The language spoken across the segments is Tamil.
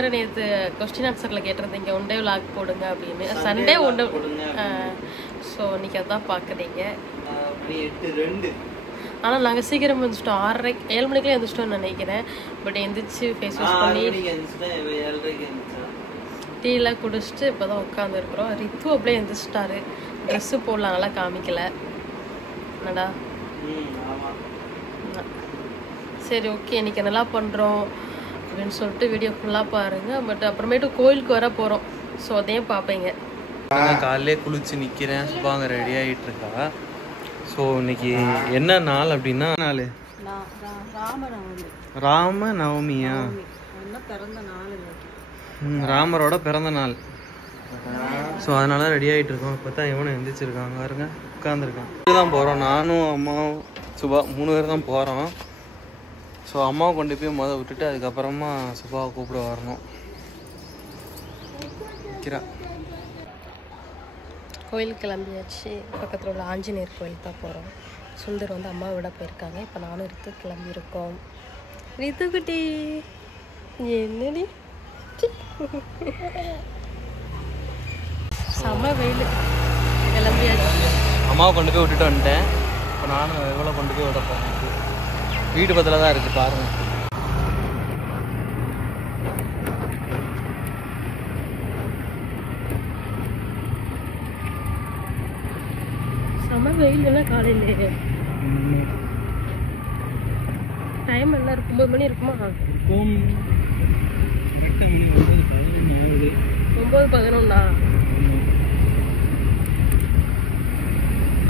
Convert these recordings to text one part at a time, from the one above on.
வேற நேற்று கொஸ்டின் ஆன்சரில் கேட்டிருந்தீங்க ஒன் டே விளாக் போடுங்க அப்படின்னு. சண்டே ஒன்று. ஸோ இன்னைக்கு அதான் பார்க்குறீங்க. ஆனால் நாங்கள் சீக்கிரம் வந்துட்டோம். 7 மணிக்கெலாம் எழுந்திரிச்சிட்டோம்னு நினைக்கிறேன். பட் எழுந்திரிச்சு ஃபேஸ் வாஷ் பண்ணி டீலாம் குடிச்சிட்டு இப்போ தான் உட்காந்துருக்குறோம். ரித்து அப்படியே எழுந்திரிச்சிட்டாரு. ட்ரெஸ்ஸு போடலாங்களா காமிக்கல என்னடா. சரி ஓகே இன்னைக்கு நல்லா பண்ணுறோம் அப்படின்னு சொல்லிட்டு வீடியோ ஃபுல்லாக பாருங்கள். பட் அப்புறமேட்டு கோயிலுக்கு வர போகிறோம். ஸோ அதையும் பார்ப்பீங்க. காலையிலே குளிச்சு நிற்கிறேன். சுபாங்க ரெடி ஆகிட்டு இருக்கா. ஸோ இன்னைக்கு என்ன நாள் அப்படின்னா நாள் ராம நவமியா? ராமரோட பிறந்த நாள். ஸோ அதனால ரெடி ஆகிட்டு இருக்கோம். இப்போ தான் இவனை எந்திரிச்சிருக்காங்க பாருங்க, உட்காந்துருக்கான். தான் போகிறோம். நானும் அம்மாவும் சுபா 3 பேர் தான் போகிறோம். ஸோ அம்மாவை கொண்டு போய் விட்டுட்டு அதுக்கப்புறமா சுபாவை கூப்பிட வரணும். கோயிலுக்கு கிளம்பியாச்சு. பக்கத்தில் உள்ள ஆஞ்சநேயர் கோயிலுக்கு தான் போகிறோம். சுந்தர் வந்து அம்மாவை விட போயிருக்காங்க. இப்போ நானும் ரித்து கிளம்பியிருக்கோம். ரித்து குட்டி என்னடி செம்ம வெயில். கிளம்பியாச்சு. அம்மாவை கொண்டு போய் விட்டுட்டு வந்துட்டேன். இப்போ நானும் எவ்வளோ கொண்டு போய் விட போகிறேன். வீட்டு பக்கத்தில் தான் இருக்குது பாருங்கள். செம்ம வெயில் இல்லை காலையிலே. டைம் என்ன இருக்கு? 9 மணி இருக்குமா? 9:11.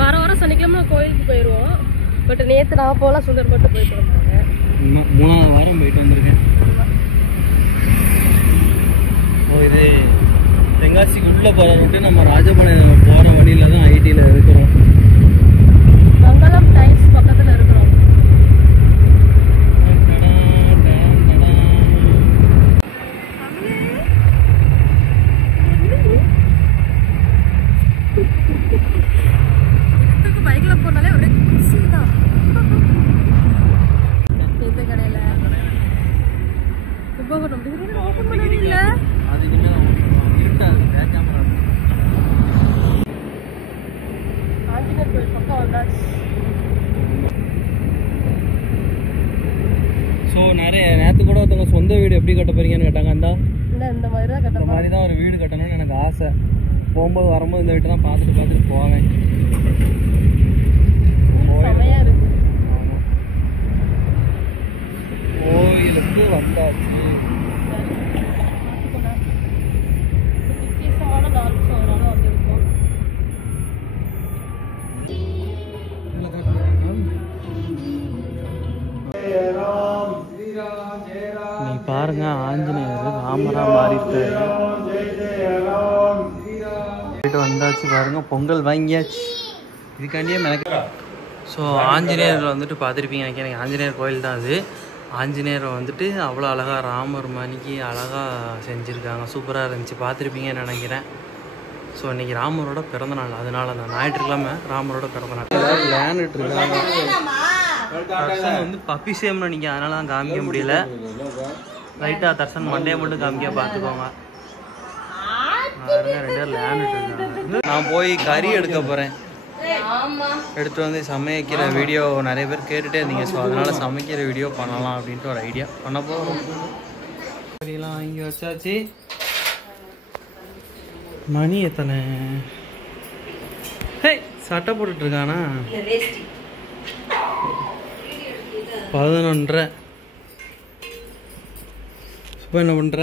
வாரம் சனிக்கிழமை கோயிலுக்கு போயிடுவோம். பட் நேற்று நான் போகலாம், சுந்தர் மட்டும் போயிட்டு வந்தாங்க. 3ஆவது வாரம் போயிட்டு வந்திருக்கேன். ஓ இது தென்காசிக்கு உள்ளே போகிறோம். நம்ம ராஜபாளையம் போகிற வழியில் தான் ஐடியில் இருக்கிறோம். மங்களம் டைம்ஸ் பக்கத்தில் இருக்கிறோம். பைக்கில் போனாலே ஒரே குசி தான். இந்த கடையில் கும்பகோணம் ஓப்பன் பண்ணவே இல்லை. ஆஞ்சநேயர் கோயில் பக்கம் வந்தாச்சு. ஸோ நேற்று கூட ஒருத்தவங்க சொந்த வீடு எப்படி கட்ட போறீங்கன்னு கேட்டாங்க. இந்த மாதிரி தான் இந்த மாதிரி தான் ஒரு வீடு கட்டணும்னு எனக்கு ஆசை. போகும்போது வரும்போது இந்த வீட்டை தான் பார்த்துட்டு போவேன். செமையா இருக்கு. கோயிலுக்கு வந்தாச்சு. வித்தியாசமான நாள். அதனால வந்திருக்கோம். நீ பாருங்க, ஆஞ்சநேயர் ராமரா மாறிட்டாரு. வந்தாச்சு பாருங்க, பொங்கல் வாங்கியாச்சு. இதுக்காண்டியே மெனக்க. ஸோ ஆஞ்சநேயர் வந்துட்டு பார்த்துருப்பீங்க எனக்கு ஆஞ்சநேயர் கோயில் தான் அது. ஆஞ்சநேயரை வந்துட்டு அவ்வளோ அழகாக ராமர் மணிக்கு அழகாக செஞ்சுருக்காங்க. சூப்பராக இருந்துச்சு, பார்த்துருப்பீங்கன்னு நினைக்கிறேன். ஸோ இன்றைக்கி ராமரோட பிறந்தநாள். அதனால தான் ஞாயிற்றுக்கிழமை ராமரோட பிறந்தநாள். எல்லோரும் விளையாண்டுட்டு இருக்காங்க. தர்சன் வந்து பப்பி சேம்னு நினைக்க, அதனால தான் காமிக்க முடியல. லைட்டாக தர்சன் மண்டையை மட்டும் காமிக்க பார்த்துக்கோங்க. 2 பேர் விளையாண்டுட்டு இருக்காங்க. நான் போய் கறி எடுக்க போகிறேன். எடுத்து வந்து சமைக்கிற வீடியோ நிறைய பேர் கேட்டுகிட்டே இருந்தீங்க. ஸோ அதனால் சமைக்கிற வீடியோ பண்ணலாம் அப்படின்ட்டு ஒரு ஐடியா பண்ண போகிறோம். கறியெல்லாம் வாங்கி வச்சாச்சு. மணி எத்தனை? ஹே சட்டை போட்டுட்ருக்கானா? 11:30. இப்போ என்ன பண்ணுற?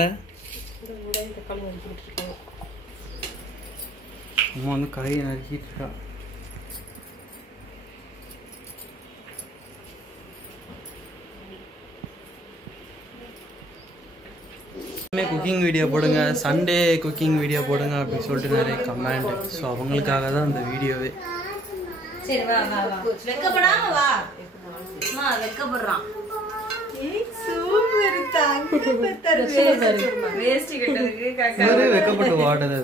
அம்மா வந்து கறியை நறுக்கிட்டு இருக்கா. குக்கிங் வீடியோ போடுங்க, சண்டே குக்கிங் வீடியோ போடுங்க அப்படின்னு சொல்லிட்டு நிறைய கமெண்ட். ஸோ அவங்களுக்காக தான் இந்த வீடியோவே. வெக்கப்பட்டு வாடுது.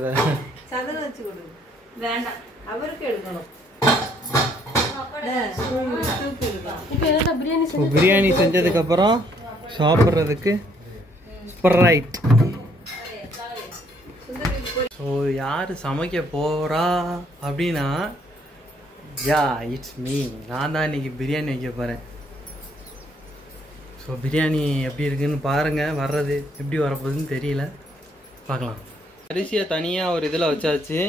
பிரியாணி செஞ்சதுக்கு அப்புறம் சாப்பிட்றதுக்கு ஸ்ப்ரைட். ஸோ யார் சமைக்க போகிறா அப்படின்னா, யா இட்ஸ் மீ. நான் தான் இன்றைக்கி பிரியாணி வைக்க போகிறேன். ஸோ பிரியாணி எப்படி இருக்குன்னு பாருங்கள். வர்றது எப்படி வரப்போகுதுன்னு தெரியல, பார்க்கலாம். அரிசியை தனியாக ஒரு இதில் வச்சாச்சு.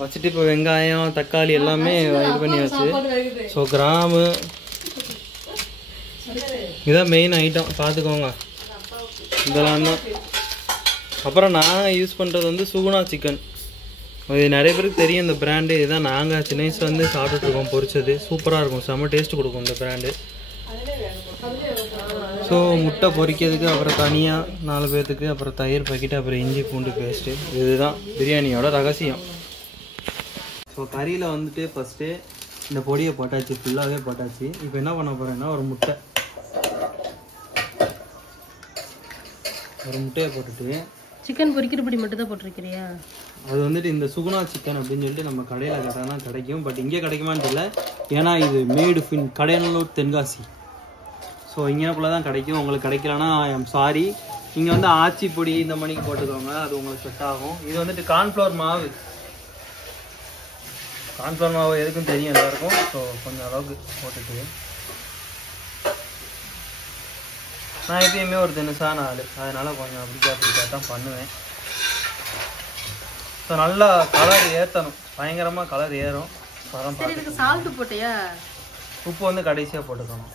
வச்சுட்டு இப்போ வெங்காயம் தக்காளி எல்லாமே இது பண்ணியாச்சு. ஸோ கிராமு இதுதான் மெயின் ஐட்டம், பார்த்துக்கோங்க. இதெல்லாம் தான். அப்புறம் நான் யூஸ் பண்ணுறது வந்து சுகுணா சிக்கன். அது நிறைய பேருக்கு தெரியும் இந்த பிராண்டு. இதுதான் நாங்கள் சின்ன வயசுல வந்து சாப்பிட்டுட்ருக்கோம். பொரிச்சது சூப்பராக இருக்கும், செம்ம டேஸ்ட் கொடுக்கும் இந்த பிராண்டு. ஸோ முட்டை பொரிக்கிறதுக்கு அப்புறம் தனியாக 4 பேர்த்துக்கு, அப்புறம் தயிர் பாக்கெட்டு, அப்புறம் இஞ்சி பூண்டு பேஸ்ட்டு. இதுதான் பிரியாணியோட ரகசியம். ஸோ கறியில் வந்துட்டு ஃபஸ்ட்டு இந்த பொடியை போட்டாச்சு, ஃபுல்லாகவே போட்டாச்சு. இப்போ என்ன பண்ண போகிறேன்னா ஒரு முட்டையை போட்டுட்டு, சிக்கன் பொரிக்கிற பொடி மட்டும் தான் போட்டிருக்கிறியா? அது வந்துட்டு இந்த சுகுணா சிக்கன் அப்படின்னு சொல்லிட்டு நம்ம கடையில் கேட்டாங்கன்னா கிடைக்கும். பட் இங்கே கிடைக்குமான்னு தெரியல, ஏன்னா இது மேடு ஃபின் கடையனூர் தென்காசி. ஸோ இங்கேக்குள்ளே தான் கிடைக்கும். உங்களுக்கு கிடைக்கலன்னா ஐம் சாரி. நீங்கள் வந்து ஆச்சி பொடி இந்த மணிக்கு போட்டுக்கோங்க, அது உங்களுக்கு செட் ஆகும். இது வந்துட்டு கார்ன்ஃப்ளவர் மாவு. கார்ன்ஃப்ளவர் மாவு எதுக்கும் தெரியும் எல்லாருக்கும். ஸோ கொஞ்சம் அளவுக்கு போட்டுட்டு, நான் எப்பயுமே ஒரு தினசான ஆள், அதனால் கொஞ்சம் அப்படிக்கா தான் பண்ணுவேன். ஸோ நல்லா கலர் ஏற்றணும், பயங்கரமாக கலர் ஏறும். சால்ட்டு போட்டியா? உப்பு வந்து கடைசியாக போட்டுக்கணும்.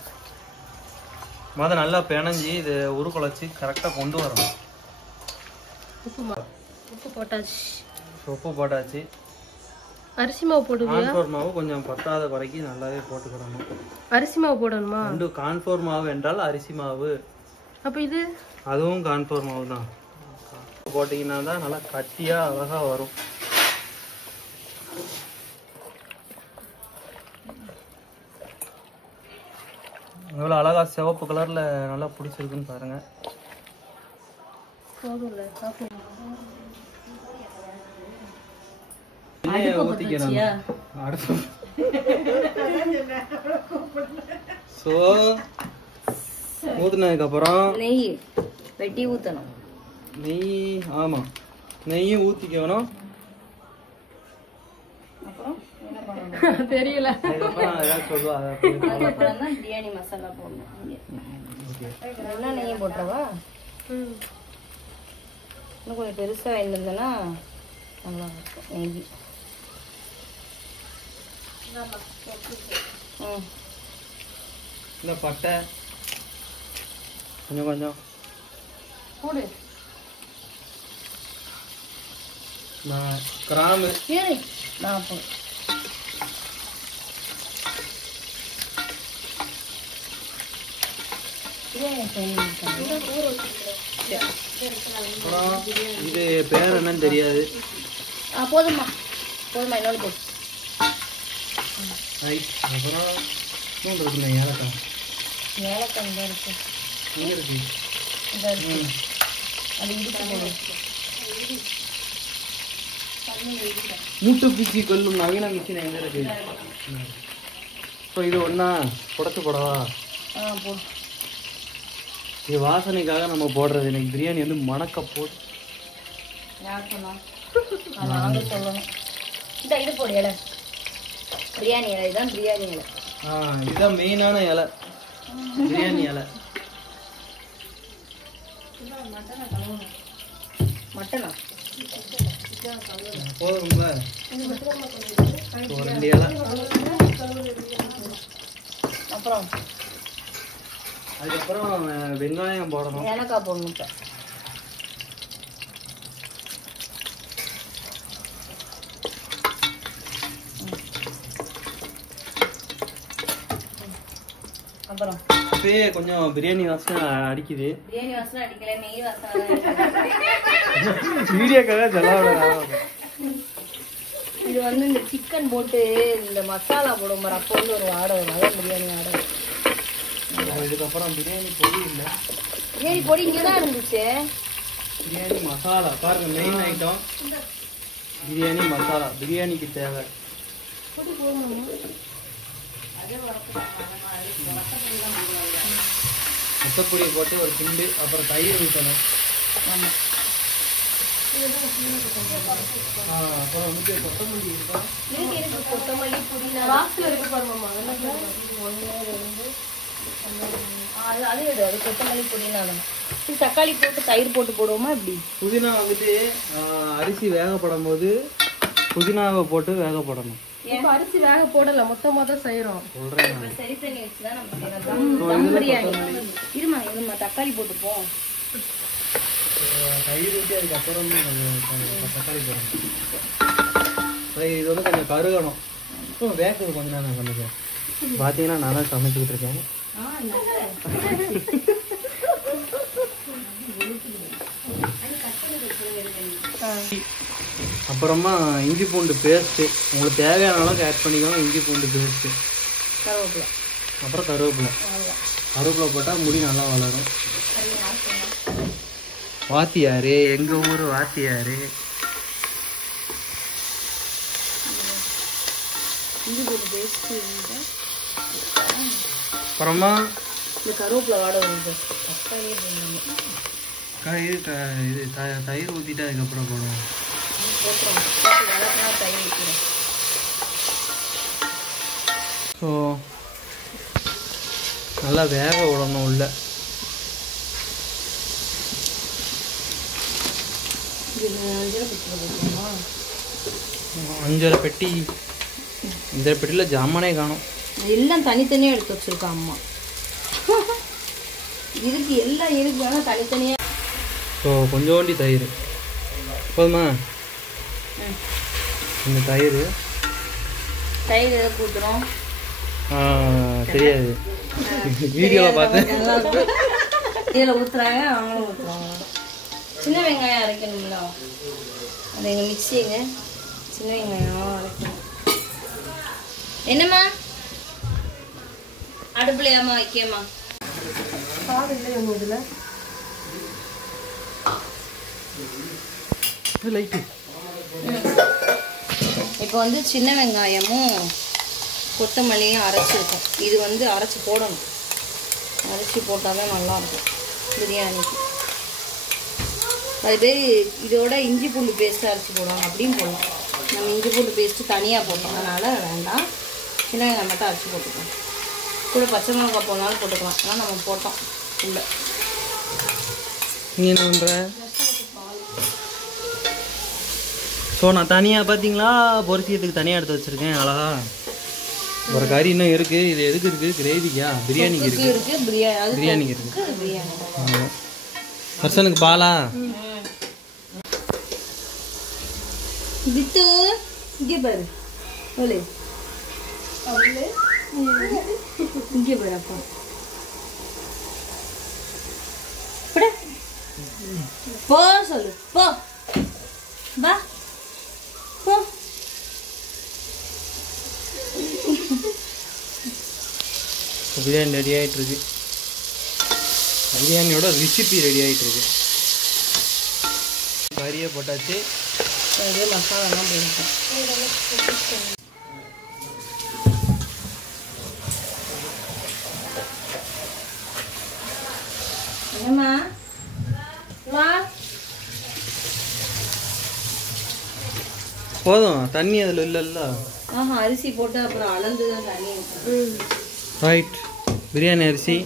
மொதல் நல்லா பிணைஞ்சி இது உருக்குலைச்சி கரெக்டாக கொண்டு வரணும். உப்பு போட்டாச்சு. உப்பு போட்டாச்சு. அரிசி மாவு போடுவியா? கார்ன்ஃப்ளவர் மாவு கொஞ்சம் பத்தாத குறைக்கி நல்லாவே போட்டுக்கிடணும். அரிசி மாவு போடணுமா? கார்ன்ஃப்ளவர் மாவு என்றால் அரிசி மாவு. அப்போ இது அதுவும் கார்ன்ஃப்ளவர் மாவு தான். போட்டிங்கன்னா தான் நல்லா கட்டியாக அழகாக வரும். எவ்வளோ அழகாக சிவப்பு கலரில் நல்லா பிடிச்சிருக்குன்னு பாருங்கள். ஊற்றிக்கிறேன். ஸோ ஊற்றினதுக்கப்புறம் நெய் வெட்டி ஊற்றணும். நெய், ஆமாம், நெய்யும் ஊற்றிக்கணும். தெரியல. பிரியாணி மசாலா போடணும். என்ன நெய்யும் போட்டுறவா? இன்னும் கொஞ்சம் பெருசா இருந்ததுன்னா நல்லா இருக்கும் நெய். இந்த பட்டை கொஞ்சம் கொஞ்சம் போடு. கிராம்பு நான் போடு. இது பேர் என்னன்னு தெரியாது. போதுமா போதுமா, இன்னொன்று போடு. அப்புறம் இருக்குல்ல ஏலக்காய். ஏலக்காய் இந்த இருக்கு, இங்கே இருக்கு. இந்த இருக்கு. அது இடிச்சு போடு. மூட்டை பூச்சி கொல்லும் நவீன மிஷின் எங்க இருக்கு? ஸோ இது ஒன்றா புடச்சு போடவா? போடு. இது வாசனைக்காக நம்ம போடுறது. எனக்கு பிரியாணி வந்து மணக்க போடு. யார் சொன்னா? நாங்க சொல்லணும். இது போடு இலை, பிரியாணி இலை. இதுதான் பிரியாணி இலை. இதுதான் மெயினான இலை, பிரியாணி இலை. மட்டனா போதும்ல, ஒரு 2 இலை. அப்புறம் அதுக்கப்புறம் வெங்காயம் போடணும். ஏலக்காய் போடணும். இப்போ அப்புறம் இப்பயே கொஞ்சம் பிரியாணி வாசனை அடிக்குது. பிரியாணி வாசனை அடிக்கல, நெய் வாசனை. வீடியோக்காக செலவு. இது வந்து இந்த சிக்கன் போட்டு இந்த மசாலா போடும் பாரு, அப்போ வந்து ஒரு வாடை வரும். அதான் பிரியாணி வாடை. இதுக்கப்புறம் பிரியாணி பொடி இல்லை, பிரியாணி பொடி இங்கே தான் இருந்துச்சு. பிரியாணி மசாலா பாருங்க, மெயின் ஐட்டம் பிரியாணி மசாலா. பிரியாணிக்கு தேவை முட்டைப்பொடியை போட்டு ஒரு கிண்டு, அப்புறம் தயிர் ஊற்றணும். அப்புறம் வந்து கொத்தமல்லி இருக்கா? கொத்தமல்லி புதினா பாக்ஸில் இருக்கு பாருமாம்மா. அதெல்லாம் 1 2 அது எடு. அது கொத்தமல்லி புதினா தான். இது தக்காளி போட்டு தயிர் போட்டு போடுவோமா இப்படி? புதினா வந்துட்டு அரிசி வேகப்படும் போது புதினாவை போட்டு வேகப்படணும். இப்போ அரிசி வேக போடல, மொத்தமாக தான் செய்கிறோம். சொல்கிறேன். சரி தண்ணி வச்சு தான் நம்ம செய்யலாம். பிரியாணி இருமா தக்காளி போட்டுப்போம். தயிர் ஊற்றி அதுக்கப்புறம் தக்காளி போடணும். இது வந்து கொஞ்சம் கருகணும். வேக்குது கொஞ்ச நேரம் நான் சமைக்கிறேன். பார்த்தீங்கன்னா நான் தான் சமைச்சிக்கிட்டு இருக்கேன். அப்புறமா இஞ்சி பூண்டு பேஸ்ட்டு உங்களுக்கு தேவையான அளவுக்கு ஆட் பண்ணிக்கோங்க. இஞ்சி பூண்டு பேஸ்ட்டு, கருவேப்பிலை, அப்புறம் கருவேப்பிலை போட்டால் முடி நல்லா வளரும். வாத்தியாரு, எங்கள் ஊர் வாத்தியாரு. அப்புறமா இந்த கருவேப்பிலை வாட வருது. இது தயிர் ஊற்றிட்டு அதுக்கப்புறம் போடுவோம். ஸோ நல்லா வேக விடணும் உள்ள. அஞ்சரை பெட்டி. இந்த பெட்டியில் ஜாமானே காணும். எல்லாம் தனித்தனியாக எடுத்து வச்சிருக்கா அம்மா. இருக்கு எல்லாம் இருக்கு, ஆனால் தனித்தனியாக. ஸோ கொஞ்சோண்டி தயிர் போதுமா? இந்த தயிர் எதை ஊற்றுறோம் தெரியாது, வீடியோவில் பார்த்தேன். இதில் ஊற்றுறாங்க, அவங்களும் ஊற்றுறாங்க. சின்ன வெங்காயம் அரைக்கணும்ல, அது எங்கள் மிக்சிங்க. சின்ன வெங்காயம் அரைக்கணும். என்னம்மா அடுப்புலையாம்மா வைக்கம்மா? சாதம் இல்லை ஒன்று இதில். லைட்டு இப்போ வந்து சின்ன வெங்காயமும் கொத்தமல்லியும் அரைச்சிருக்கோம். இது வந்து அரைச்சி போடணும். அரைச்சி போட்டால் தான் நல்லாயிருக்கும் பிரியாணிக்கு. அது பேர் இதோட இஞ்சி பூண்டு பேஸ்ட்டு அரைச்சி போடுவாங்க, அப்படியும் போடலாம். நம்ம இஞ்சி பூண்டு பேஸ்ட்டு தனியாக போட்டோம், அதனால் வேண்டாம். சின்ன வெங்காயம் மட்டும் அரைச்சி போட்டுக்கலாம். கூட பச்சை மிளகாய் போனாலும் போட்டுக்கலாம். ஆனால் நம்ம போட்டோம் உள்ள. நீ என்ன பண்ணுற? ஸோ நான் தனியாக பார்த்தீங்களா பொரிசியத்துக்கு தனியாக எடுத்து வச்சுருக்கேன். அழகா ஒரு கறி இன்னும் இருக்குது. இது எதுக்கு இருக்குது? கிரேவிக்கா? பிரியாணிக்கு இருக்குது. பிரியாணிக்கு இருக்குது. பிரியாணி பர்சனுக்கு பாலா வித்து இங்கே பாரு. சொல்லு இங்கே பாரு. அப்பா போ சொல்லு. போ வா போ. பிரியாணி ரெடி ஆகிட்டுருக்கு. பிரியாணியோட ரெசிபி ரெடி ஆகிட்டுருக்கு. கறியை போட்டாச்சு. அதே மசாலாலாம் போயிருக்கேன். என்னம்மா போதும், தண்ணி அதில் இல்லைல்ல. ஆஹா, அரிசி போட்டு அப்புறம் அளந்து தான் தண்ணி ஊற்றணும். ரைட். பிரியாணி அரிசி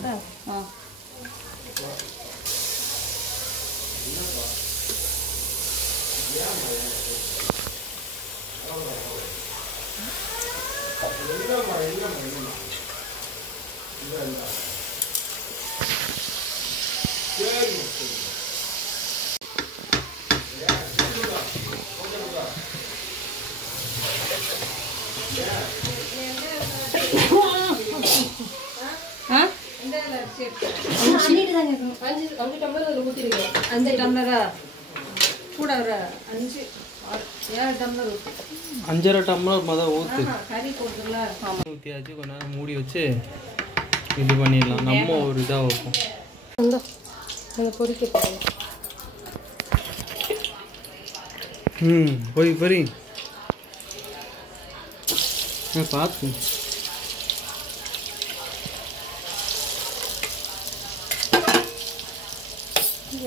அஞ்சு டம்ளர் அதில் ஊற்றிருக்கேன். 5 டம்ளரா கூட ஒரு 5 7 டம்ளர் ஊற்றி 5.5 டம்ளர் மொதல் ஊற்று. கறி போட்டுல ஊற்றியாச்சு. கொஞ்ச நேரம் மூடி வச்சு இது பண்ணிடலாம். நம்ம ஒரு இதாக வைப்போம். அந்த பொரிக்க போகிறோம். பொரி பொரி பார்த்து.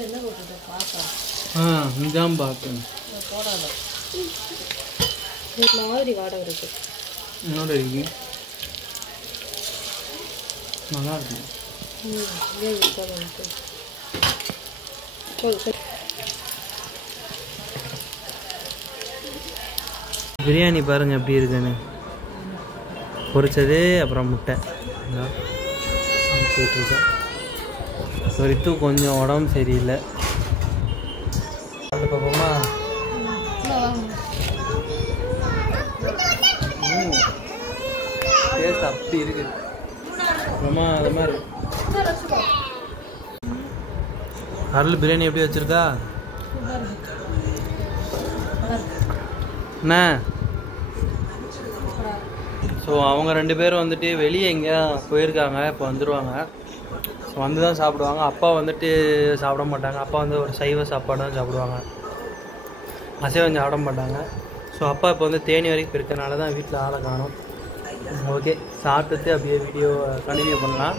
என்ன போட்டுருக்க பாப்பா இதான் பார்த்தேன் போடாத ஒரு மாதிரி வாடை இருக்கு என்னோட இருக்கு நல்லா இருக்கு பிரியாணி பாருங்க எப்படி இருக்குன்னு பொரிச்சது அப்புறம் முட்டை போயிட்டுருக்கேன் ஸோ ரித்து கொஞ்சம் உடம்பு சரியில்லை அது பார்ப்போமா டேஸ்ட் அப்படி இருக்கு ரொம்ப அது மாதிரி அருள் பிரியாணி எப்படி வச்சிருக்கா என்ன ஸோ அவங்க 2 பேரும் வந்துட்டு வெளியே எங்கேயா போயிருக்காங்க இப்போ வந்துடுவாங்க ஸோ வந்து தான் சாப்பிடுவாங்க அப்பா வந்துட்டு சாப்பிட மாட்டாங்க அப்பா வந்து ஒரு சைவ சாப்பாடு தான் சாப்பிடுவாங்க அசைவம் சாப்பிட மாட்டாங்க ஸோ அப்பா இப்போ வந்து தேனி வரைக்கும் இருக்கிறனால தான் வீட்டில் ஆளை காணும் ஓகே சாப்பிட்டுட்டு அப்படியே வீடியோ கண்டினியூ பண்ணலாம்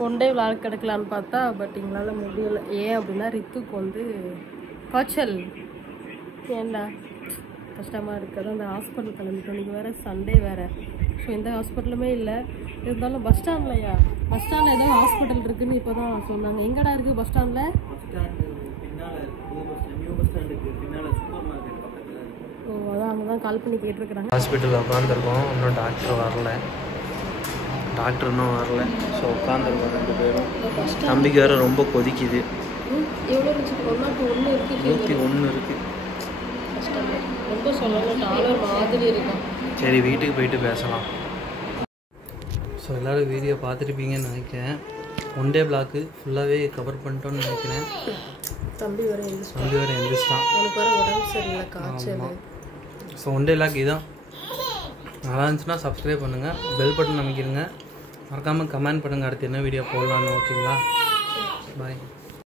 கொண்டே விளாட் கிடக்கலான்னு பார்த்தா பட் எங்களால் முடியல ஏன் அப்படின்னா ரித்துக்கு வந்து காய்ச்சல் ஏன்டா கஷ்டமாக இருக்குது அந்த ஹாஸ்பிட்டல் கிளம்பிட்டோம் இன்றைக்கி வேறு சண்டே வேறு ஸோ எந்த ஹாஸ்பிட்டலுமே இல்லை இருந்தாலும் பஸ் ஸ்டாண்ட்லையா பஸ் ஸ்டாண்டில் ஏதோ ஹாஸ்பிட்டல் இருக்குதுன்னு இப்போ தான் சொன்னாங்க எங்கடா இருக்குது பஸ் ஸ்டாண்டில் ஓ அதான் அங்கே தான் கால் பண்ணி கேட்டிருக்கிறாங்க ஹாஸ்பிட்டலில் உட்காந்துருக்கோம் இன்னும் டாக்டர் வரல டாக்டர் இன்னும் வரல ஸோ உட்காந்துருக்கோம் 2 பேரும் தம்பிக்கு வேறு ரொம்ப கொதிக்குது எவ்வளோ இருந்துச்சு 101 இருக்குது 101 இருக்குது ரொம்ப சொல்லணும் டாலர் மாதிரி இருக்கும் சரி வீட்டுக்கு போயிட்டு பேசலாம் ஸோ எல்லோரும் வீடியோ பார்த்துருப்பீங்கன்னு நினைக்கிறேன் 1 டே பிளாக்கு ஃபுல்லாகவே கவர் பண்ணிட்டோன்னு நினைக்கிறேன் தம்பி வர எந்திரிச்சிட்டான் உனக்கு வர உடம்பு சரியில்லை காய்ச்சல் ஸோ 1 டே பிளாக் இதான் நல்லா இருந்துச்சுன்னா சப்ஸ்கிரைப் பண்ணுங்கள் பெல் பட்டன் அமைக்கிடுங்க மறக்காமல் கமெண்ட் பண்ணுங்கள் அடுத்து என்ன வீடியோ போடலான்னு ஓகேங்களா பாய்